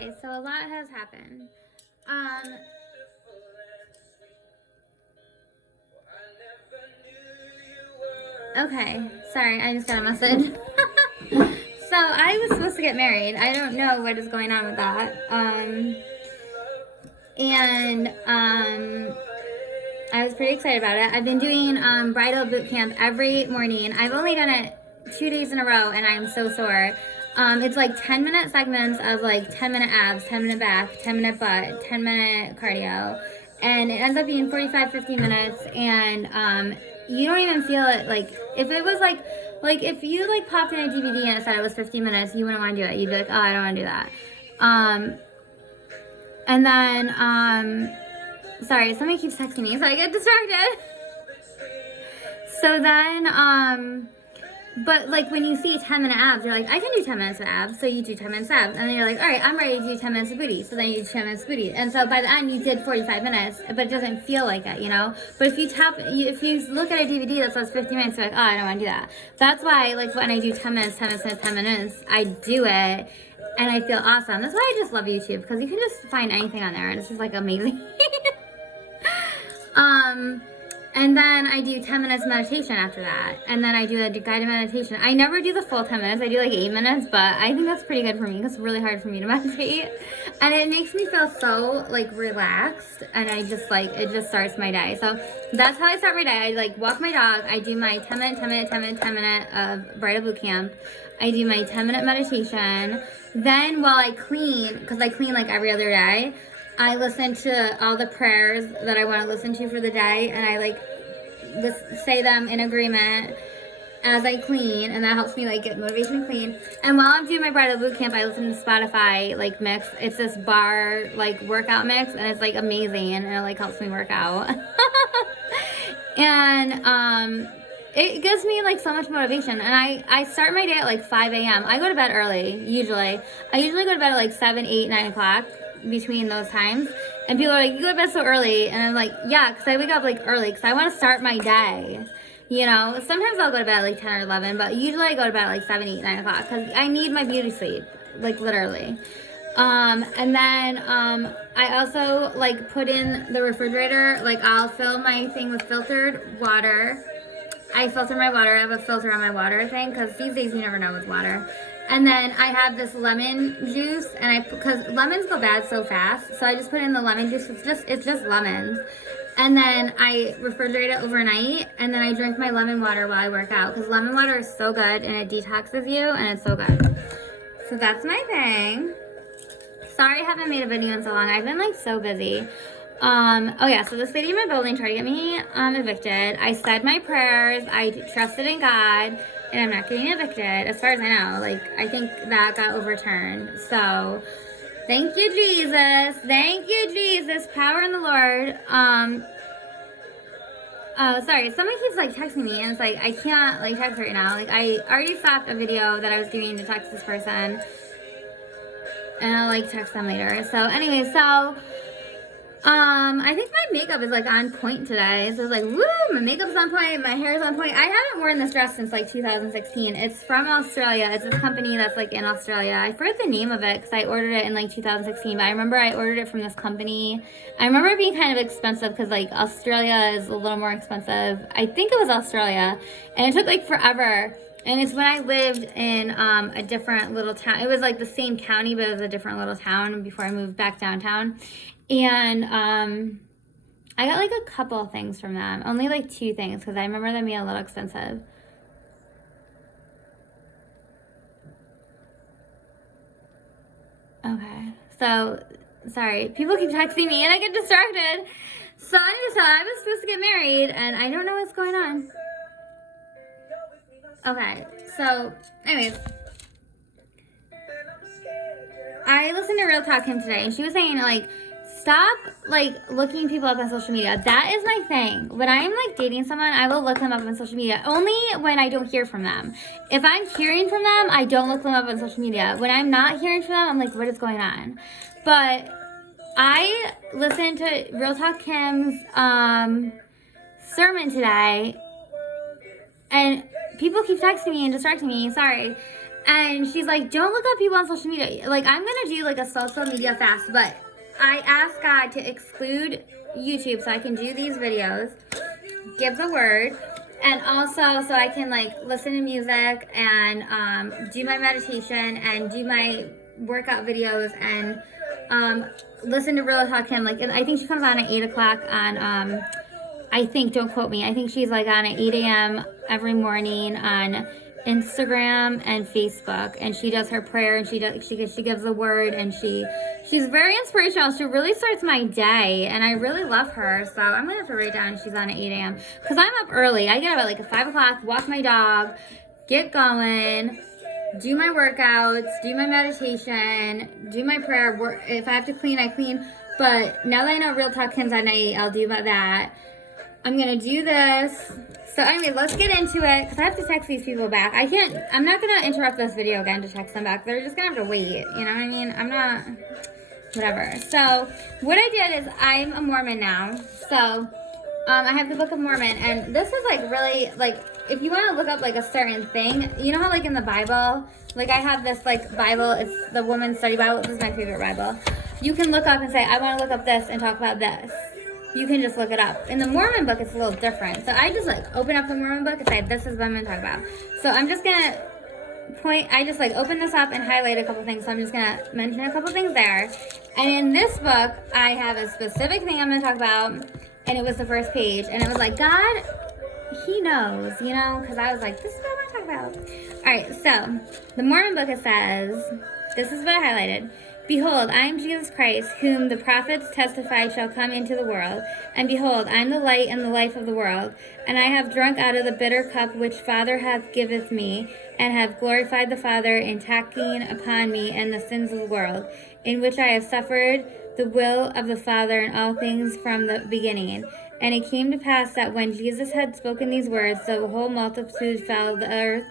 Okay, so a lot has happened. Okay, sorry, I just got a message. So I was supposed to get married. I don't know what is going on with that. I was pretty excited about it. I've been doing bridal boot camp every morning. I've only done it 2 days in a row, and I'm so sore. It's like 10-minute segments of like 10-minute abs, 10-minute back, 10-minute butt, 10-minute cardio. And it ends up being 45, 50 minutes. And you don't even feel it. Like, if it was like if you like popped in a DVD and it said it was 50 minutes, you wouldn't want to do it. You'd be like, oh, I don't want to do that. And then, sorry, somebody keeps texting me, so I get distracted. So then, but like when you see 10-minute abs, you're like, I can do 10 minutes of abs. So you do 10 minutes of abs. And then you're like, all right, I'm ready to do 10 minutes of booty. So then you do 10 minutes of booty. And so by the end, you did 45 minutes, but it doesn't feel like it, you know? But if you look at a DVD that says 50 minutes, you're like, oh, I don't want to do that. That's why, like, when I do 10 minutes, 10 minutes, 10 minutes, I do it. And I feel awesome. That's why I just love YouTube, because you can just find anything on there, and it's just like amazing. And then I do 10 minutes meditation after that. And then I do a guided meditation. I never do the full 10 minutes. I do like 8 minutes, but I think that's pretty good for me because it's really hard for me to meditate. And it makes me feel so like relaxed, and I just like, it just starts my day. So that's how I start my day. I like walk my dog. I do my 10 minute of bridal boot camp. I do my 10-minute meditation. Then while I clean, because I clean like every other day, I listen to all the prayers that I want to listen to for the day, and I like say them in agreement as I clean, and that helps me like get motivation to clean. And while I'm doing my bridal boot camp, I listen to Spotify like mix. It's this bar like workout mix, and it's like amazing, and it like helps me work out. And it gives me like so much motivation. And I start my day at like 5 a.m. I go to bed early usually. I usually go to bed at like 7, 8, 9 o'clock. Between those times, and people are like, you go to bed so early, and I'm like, yeah, because I wake up like early because I want to start my day, you know. Sometimes I'll go to bed at like 10 or 11, but usually I go to bed at like 7, 8, 9 o'clock because I need my beauty sleep, like literally. And then I also like put in the refrigerator, like I'll fill my thing with filtered water. I filter my water. I have a filter on my water thing because these days you never know with water. And then I have this lemon juice, and because lemons go bad so fast, so I just put in the lemon juice. It's just lemons. And then I refrigerate it overnight, and then I drink my lemon water while I work out, because lemon water is so good, and it detoxes you, and it's so good. So that's my thing. Sorry I haven't made a video in so long. I've been like so busy. Oh yeah, so this lady in my building tried to get me evicted. I said my prayers. I trusted in God. And I'm not getting evicted, as far as I know. Like, I think that got overturned. So, thank you, Jesus. Thank you, Jesus. Power in the Lord. Sorry, somebody keeps, like, texting me, and it's like, I can't, like, text right now. Like, I already stopped a video that I was doing to text this person. And I'll, like, text them later. So, anyway, so... I think my makeup is like on point today. So it's like, woo, my makeup's on point, my hair's on point. I haven't worn this dress since like 2016. It's from Australia. It's this company that's like in Australia. I forget the name of it because I ordered it in like 2016, but I remember I ordered it from this company. I remember it being kind of expensive because like Australia is a little more expensive. I think it was Australia, and it took like forever. And it's when I lived in a different little town. It was like the same county, but it was a different little town before I moved back downtown. And I got like a couple of things from them. Only like 2 things because I remember them being a little expensive. Okay. So, sorry. People keep texting me and I get distracted. So anyway, so I was supposed to get married and I don't know what's going on. Okay. So, anyways. I listened to Real Talk Kim today and she was saying like, stop, like, looking people up on social media. That is my thing. When I'm, like, dating someone, I will look them up on social media. Only when I don't hear from them. If I'm hearing from them, I don't look them up on social media. When I'm not hearing from them, I'm like, what is going on? But I listened to Real Talk Kim's sermon today, and people keep texting me and distracting me. Sorry. And she's like, don't look up people on social media. Like, I'm going to do like a social media fast, but I asked God to exclude YouTube so I can do these videos, give the word, and also so I can like listen to music and do my meditation and do my workout videos and listen to Real Talk Kim. Like, I think she comes on at 8 o'clock on, I think, don't quote me, I think she's like on at 8 a.m. every morning on Instagram and Facebook, and she does her prayer, and she gives the word, and she's very inspirational. She really starts my day, and I really love her. So I'm gonna have to write down she's on at 8 a.m. because I'm up early. I get up at like 5 o'clock, walk my dog, get going, do my workouts, do my meditation, do my prayer. If I have to clean, I clean. But now that I know Real Talk Kim's at night, I'll do that. I'm gonna do this. So anyway, let's get into it, because I have to text these people back. I'm not gonna interrupt this video again to text them back. They're just gonna have to wait, you know what I mean? I'm not, whatever. So what I did is, I'm a Mormon now. So I have the Book of Mormon, and this is like really, like, if you want to look up like a certain thing, you know how like in the Bible, like I have this like Bible, it's the Woman's Study Bible. This is my favorite Bible. You can look up and say, I want to look up this and talk about this. You can just look it up. In the Mormon Book, it's a little different. So I just like open up the Mormon Book and say, this is what I'm going to talk about. So I'm just going to I just like open this up and highlight a couple things. So I'm just going to mention a couple things there. And in this book, I have a specific thing I'm going to talk about. And it was the first page. And it was like, God, he knows, you know, because I was like, this is what I want to talk about. All right, so the Mormon Book, it says, this is what I highlighted. Behold, I am Jesus Christ, whom the prophets testified shall come into the world. And behold, I am the light and the life of the world. And I have drunk out of the bitter cup which Father hath giveth me, and have glorified the Father in taking upon me and the sins of the world, in which I have suffered the will of the Father in all things from the beginning. And it came to pass that when Jesus had spoken these words, the whole multitude fell to the earth,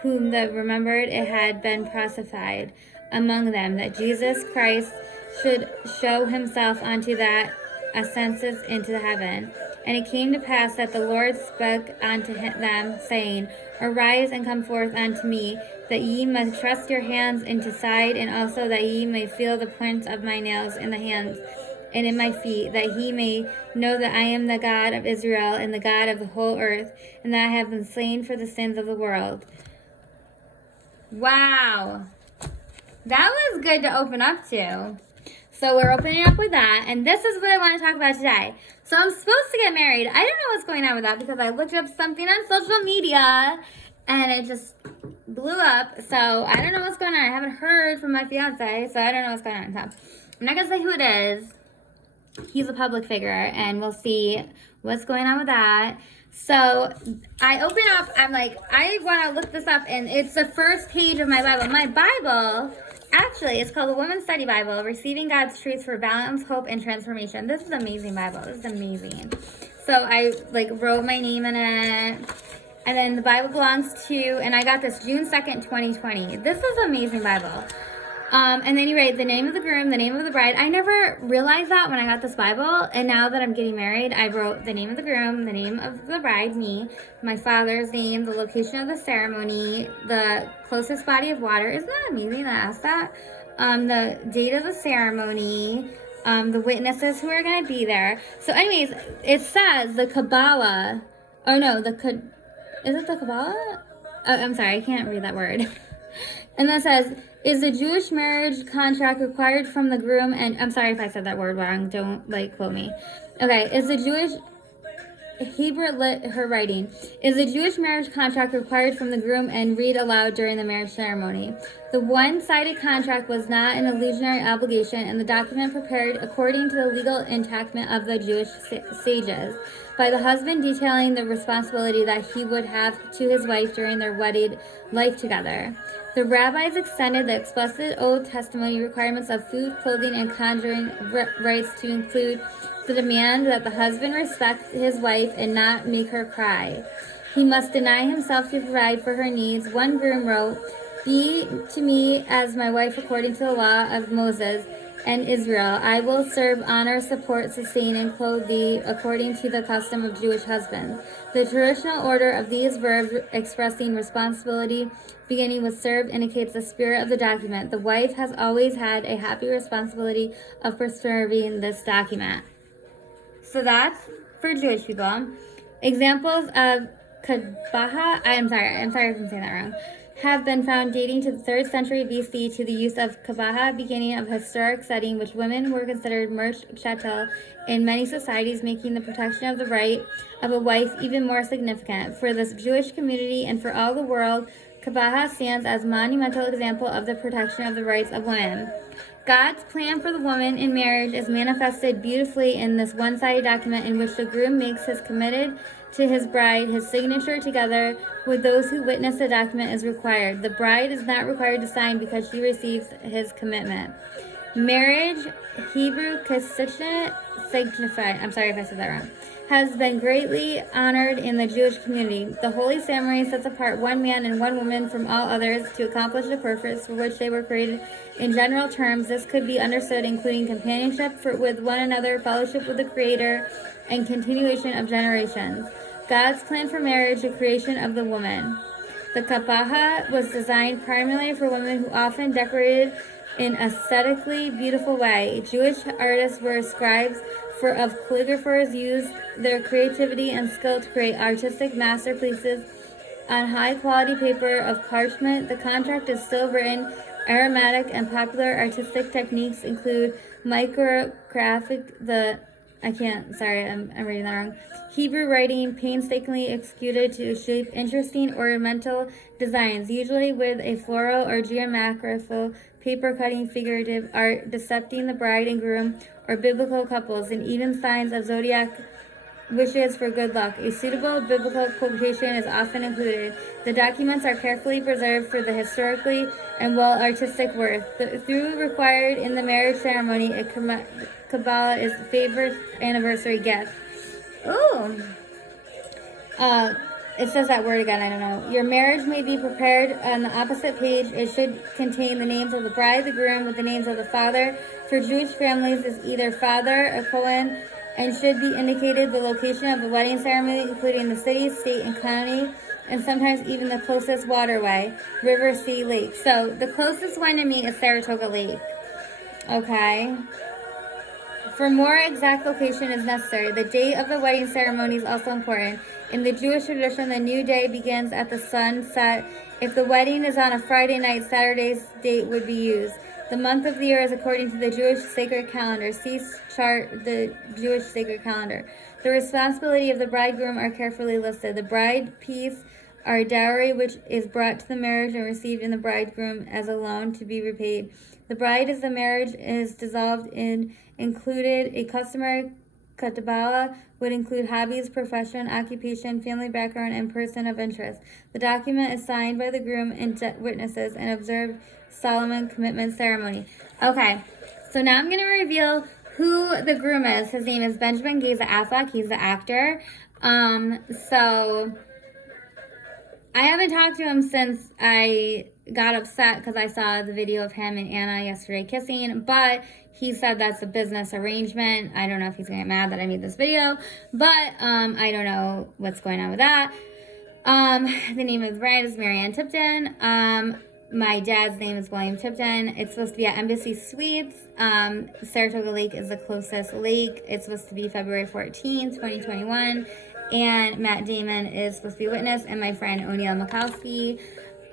whom they remembered it had been prophesied among them, that Jesus Christ should show himself unto that ascended into heaven. And it came to pass that the Lord spake unto them, saying, Arise and come forth unto me, that ye may thrust your hands into side, and also that ye may feel the prints of my nails in the hands and in my feet, that he may know that I am the God of Israel, and the God of the whole earth, and that I have been slain for the sins of the world. Wow. That was good to open up to. So we're opening up with that, and this is what I want to talk about today. So I'm supposed to get married. I don't know what's going on with that, because I looked up something on social media, and it just blew up. So I don't know what's going on. I haven't heard from my fiance, so I don't know what's going on. So I'm not going to say who it is. He's a public figure, and we'll see what's going on with that. So I open up, I'm like, I want to look this up, and it's the first page of my Bible. My Bible, actually, it's called the Woman's Study Bible, Receiving God's Truths for Balance, Hope, and Transformation. This is an amazing Bible. This is amazing. So I like wrote my name in it, and then the Bible belongs to, and I got this June 2nd, 2020. This is an amazing Bible. And then you write the name of the groom, the name of the bride. I never realized that when I got this Bible, and now that I'm getting married, I wrote the name of the groom, the name of the bride, me, my father's name, the location of the ceremony, the closest body of water. Isn't that amazing that I asked that? The date of the ceremony, the witnesses who are going to be there. So anyways, it says the Kabbalah. Oh no, is it the Kabbalah? Oh, I'm sorry, I can't read that word. And then it says, is the Jewish marriage contract required from the groom? And I'm sorry if I said that word wrong. Don't quote me. Okay, is the Jewish her writing? Is the Jewish marriage contract required from the groom and read aloud during the marriage ceremony? The one-sided contract was not an illusionary obligation, and the document prepared according to the legal enactment of the Jewish sages, by the husband detailing the responsibility that he would have to his wife during their wedded life together. The rabbis extended the explicit Old Testament requirements of food, clothing, and conjuring rites to include the demand that the husband respect his wife and not make her cry. He must deny himself to provide for her needs. One groom wrote, Be to me as my wife according to the law of Moses, and Israel. I will serve, honor, support, sustain, and clothe thee according to the custom of Jewish husbands. The traditional order of these verbs expressing responsibility, beginning with serve, indicates the spirit of the document. The wife has always had a happy responsibility of preserving this document. So that's for Jewish people. Examples of kabaha, I'm sorry if I'm saying that wrong, have been found dating to the 3rd century BC to the use of kabaha, beginning of a historic setting which women were considered merch chattel in many societies, making the protection of the right of a wife even more significant. For this Jewish community and for all the world, kabaha stands as a monumental example of the protection of the rights of women. God's plan for the woman in marriage is manifested beautifully in this one-sided document in which the groom makes his committed to his bride. His signature together with those who witness the document is required. The bride is not required to sign because she receives his commitment. Marriage, Hebrew signified, I'm sorry if I said that wrong, has been greatly honored in the Jewish community. The holy ceremony sets apart one man and one woman from all others to accomplish the purpose for which they were created. In general terms, this could be understood including companionship with one another, fellowship with the Creator, and continuation of generations. God's plan for marriage, the creation of the woman. The kapaha was designed primarily for women who often decorated in aesthetically beautiful way. Jewish artists were scribes of calligraphers used their creativity and skill to create artistic masterpieces on high-quality paper of parchment. The contract is still written. Aromatic and popular artistic techniques include micrographic, I'm reading that wrong. Hebrew writing, painstakingly executed to shape interesting ornamental designs, usually with a floral or geometrical paper cutting, figurative art depicting the bride and groom or biblical couples, and even signs of zodiac wishes for good luck. A suitable biblical quotation is often included. The documents are carefully preserved for the historically and well artistic worth. Through required in the marriage ceremony, a Kabbalah is favorite anniversary gift. Ooh. It says that word again, I don't know. Your marriage may be prepared on the opposite page. It should contain the names of the bride, the groom, with the names of the father. For Jewish families, is either father or Cohen, and should be indicated the location of the wedding ceremony, including the city, state, and county, and sometimes even the closest waterway, river, sea, lake. So the closest one to me is Saratoga Lake. Okay. For more exact location is necessary. The date of the wedding ceremony is also important. In the Jewish tradition, the new day begins at the sunset. If the wedding is on a Friday night, Saturday's date would be used. The month of the year is according to the Jewish sacred calendar. See chart the Jewish sacred calendar. The responsibility of the bridegroom are carefully listed. The bride piece are dowry, which is brought to the marriage and received in the bridegroom as a loan to be repaid. The bride, as the marriage is dissolved in, included a customary Katabala would include hobbies, profession, occupation, family background, and person of interest. The document is signed by the groom and witnesses and observed solemn commitment ceremony. Okay, so now I'm going to reveal who the groom is. His name is Benjamin Geza Affleck. He's the actor. So I haven't talked to him since I got upset because I saw the video of him and Anna yesterday kissing, but he said that's a business arrangement. I don't know if he's going to get mad that I made this video, but I don't know what's going on with that. The name of the bride is Marianne Tipton. My dad's name is William Tipton. It's supposed to be at Embassy Suites. Saratoga Lake is the closest lake. It's supposed to be February 14th, 2021. And Matt Damon is supposed to be a witness, and my friend O'Neill Mikowski.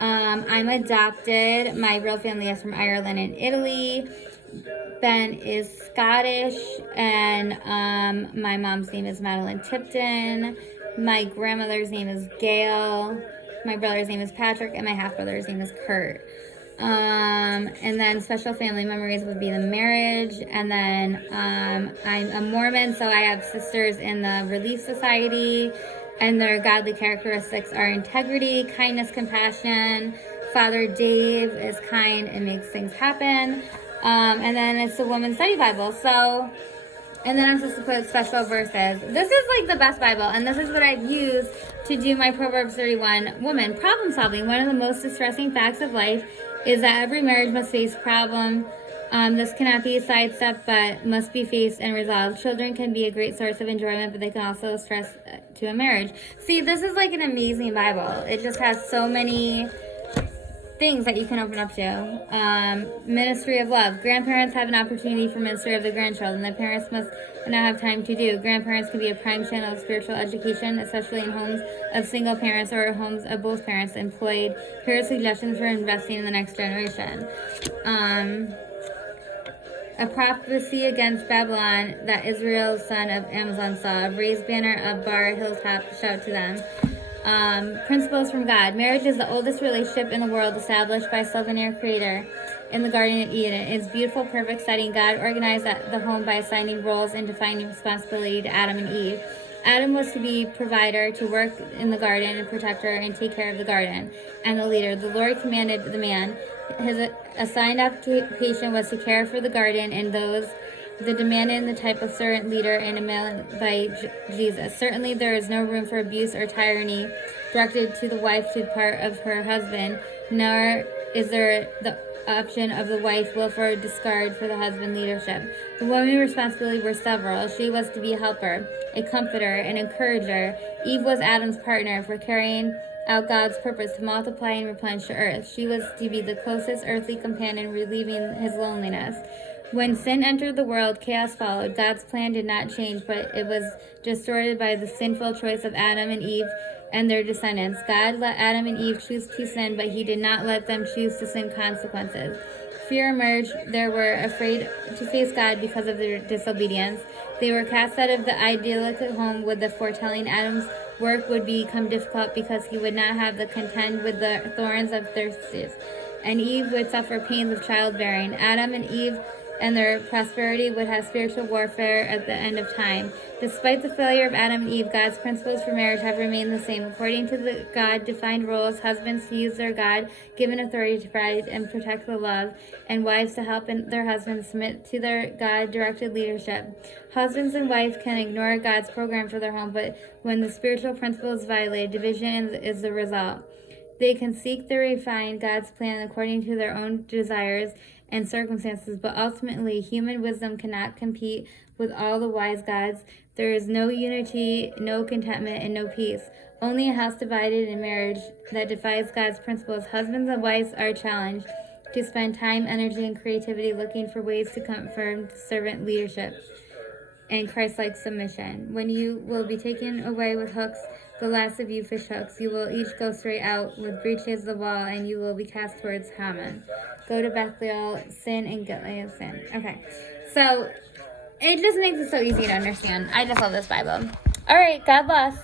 I'm adopted. My real family is from Ireland and Italy. Ben is Scottish, and my mom's name is Madeline Tipton. My grandmother's name is Gail. My brother's name is Patrick, and my half-brother's name is Kurt. And then special family memories would be the marriage. And then I'm a Mormon, so I have sisters in the Relief Society, and their godly characteristics are integrity, kindness, compassion. Father Dave is kind and makes things happen. And then it's a woman's study Bible. So, and then I'm supposed to put special verses. This is like the best Bible, and this is what I've used to do my Proverbs 31 woman problem solving. One of the most distressing facts of life is that every marriage must face problem This cannot be sidestepped, but must be faced and resolved. Children can be a great source of enjoyment, but they can also stress to a marriage. See, this is like an amazing Bible. It just has so many things that you can open up to. Ministry of love. Grandparents have an opportunity for ministry of the grandchildren. The parents must not have time to do. Grandparents can be a prime channel of spiritual education, especially in homes of single parents or homes of both parents employed. Here are suggestions for investing in the next generation. A prophecy against Babylon that Israel, son of Amazon, saw. A raised banner of Bar Hilltop, shout to them. Principles from God. Marriage is the oldest relationship in the world, established by Sylvaner Creator in the Garden of Eden. Its beautiful, perfect setting. God organized the home by assigning roles and defining responsibility to Adam and Eve. Adam was to be provider, to work in the garden and protector and take care of the garden, and the leader. The Lord commanded the man. His assigned occupation was to care for the garden and those. The demanded in the type of servant leader and a man by Jesus. Certainly there is no room for abuse or tyranny directed to the wife to the part of her husband, nor is there the option of the wife willful discard for the husband leadership. The woman's responsibility were several. She was to be a helper, a comforter, an encourager. Eve was Adam's partner for carrying out God's purpose to multiply and replenish the earth. She was to be the closest earthly companion, relieving his loneliness. When sin entered the world, chaos followed. God's plan did not change, but it was distorted by the sinful choice of Adam and Eve and their descendants. God let Adam and Eve choose to sin, but he did not let them choose to sin consequences. Fear emerged. They were afraid to face God because of their disobedience. They were cast out of the idyllic home with the foretelling Adam's work would become difficult because he would not have to contend with the thorns of thirsts, and Eve would suffer pains of childbearing. Adam and Eve and their prosperity would have spiritual warfare at the end of time. Despite the failure of Adam and Eve, God's principles for marriage have remained the same. According to the God-defined rules, husbands to use their God-given authority to provide and protect the love, and wives to help their husbands submit to their God-directed leadership. Husbands and wives can ignore God's program for their home, but when the spiritual principle is violated, division is the result. They can seek to refine God's plan according to their own desires and circumstances, but ultimately human wisdom cannot compete with all the wise gods. There is no unity, no contentment, and no peace. Only a house divided in marriage that defies God's principles. Husbands and wives are challenged to spend time, energy, and creativity looking for ways to confirm servant leadership and Christ-like submission. When you will be taken away with hooks, the last of you fish hooks, you will each go straight out with breaches of the wall, and you will be cast towards Haman. Go to Bethlehem, sin, and Gilead, sin. Okay, so it just makes it so easy to understand. I just love this Bible. All right, God bless.